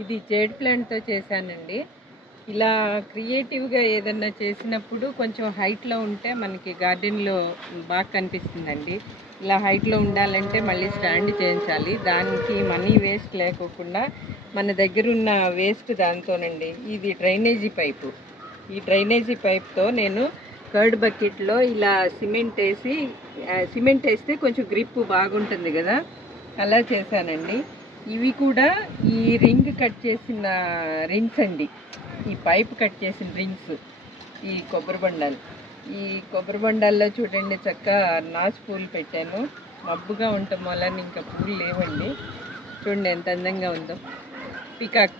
ఇది జేడ్ ప్లాంట్‌తో చేశానండి. ఇలా క్రియేటివ్‌గా ఏదన్నా చేసినప్పుడు కొంచెం హైట్‌లో ఉంటే మనకి గార్డెన్‌లో బాగా కనిపిస్తుందండి. ఇలా హైట్‌లో ఉండాలంటే మళ్ళీ స్టాండ్ చేయించాలి. దానికి మనీ వేస్ట్ లేకోకుండా మన దగ్గరున్న వేస్ట్ దాంతోనండి. ఇది డ్రైనేజీ పైపు. ఈ డ్రైనేజీ పైప్‌తో నేను కర్డ్ బకెట్‌లో ఇలా సిమెంట్ ఏస్తే కొంచెం గ్రిప్ బాగుంటుంది గదా! అలా చేశానండి. ఇవి కూడా ఈ రింగ్ కట్ చేసిన రింగ్స్ అండి. ఈ పైప్ కట్ చేసిన రింగ్స్. ఈ కొబ్బరి బొండాలు. ఈ కొబ్బరి బొండాల్లో చూడండి చక్కగా నాచు పూలు పెట్టాను. మబ్బుగా ఉండటం వలన ఇంకా పూలు లేవండి. చూడండి ఎంత అందంగా ఉందో. పీకాక్